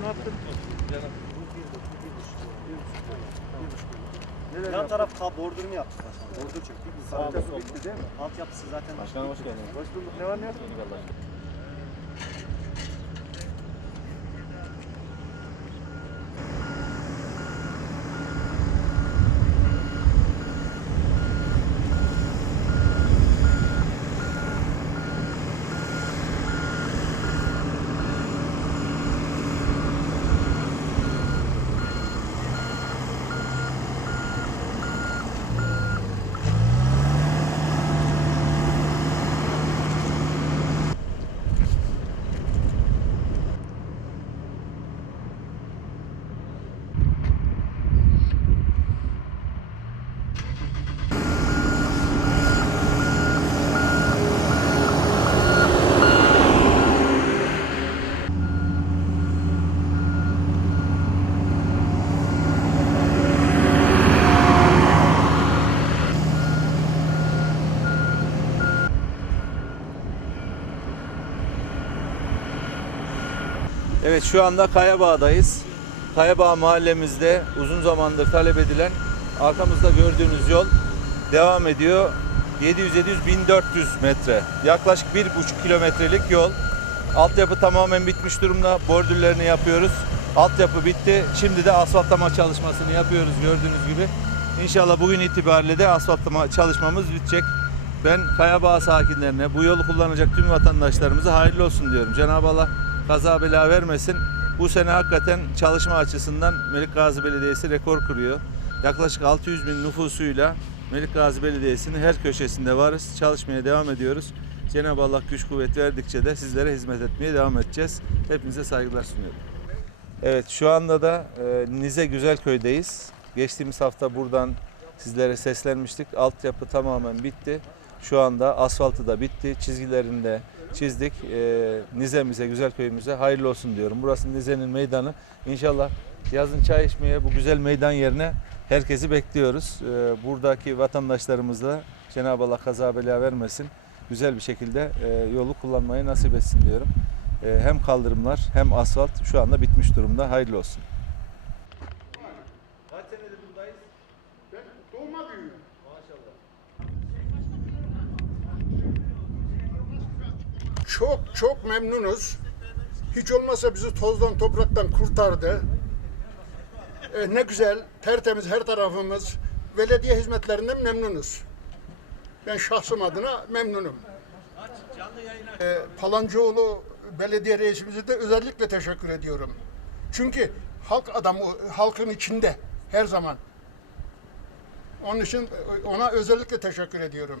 ne yaptın? Yan taraf kab bordür mü yaptık başkanım? Bordür çektik. Sağ Altyapı bitti değil mi? Altyapısı zaten Başkanım hoş geldiniz. Hoş bulduk. Ne var ne yok? Evet şu anda Kayabağ'dayız. Kayabağ mahallemizde uzun zamandır talep edilen arkamızda gördüğünüz yol devam ediyor. 700-700-1400 metre. Yaklaşık 1,5 kilometrelik yol. Altyapı tamamen bitmiş durumda. Bordürlerini yapıyoruz. Altyapı bitti. Şimdi de asfaltlama çalışmasını yapıyoruz gördüğünüz gibi. İnşallah bugün itibariyle de asfaltlama çalışmamız bitecek. Ben Kayabağ sakinlerine, bu yolu kullanacak tüm vatandaşlarımıza hayırlı olsun diyorum. Cenab-ı Allah kaza bela vermesin. Bu sene hakikaten çalışma açısından Melik Gazi Belediyesi rekor kuruyor. Yaklaşık 600 bin nüfusuyla Melik Gazi Belediyesi'nin her köşesinde varız. Çalışmaya devam ediyoruz. Cenab-ı Allah güç kuvvet verdikçe de sizlere hizmet etmeye devam edeceğiz. Hepinize saygılar sunuyorum. Evet şu anda da e, Nize Güzelköy'deyiz. Geçtiğimiz hafta buradan sizlere seslenmiştik. Altyapı tamamen bitti. Şu anda asfaltı da bitti. Çizgilerini de çizdik. E, Nize'mize, Güzelköy'ümüze hayırlı olsun diyorum. Burası Nize'nin meydanı. İnşallah yazın çay içmeye bu güzel meydan yerine herkesi bekliyoruz. E, buradaki vatandaşlarımızla Cenab-ı Allah kaza bela vermesin. Güzel bir şekilde e, yolu kullanmayı nasip etsin diyorum. E, hem kaldırımlar hem asfalt şu anda bitmiş durumda. Hayırlı olsun. Kaç senedir buradayız? Doğma büyüğüm. Çok çok memnunuz. Hiç olmazsa bizi tozdan topraktan kurtardı. Ee, ne güzel, tertemiz her tarafımız. Belediye hizmetlerinden memnunuz. Ben şahsım adına memnunum. Ee, Palancıoğlu belediye reisimize de özellikle teşekkür ediyorum. Çünkü halk adamı halkın içinde her zaman. Onun için ona özellikle teşekkür ediyorum.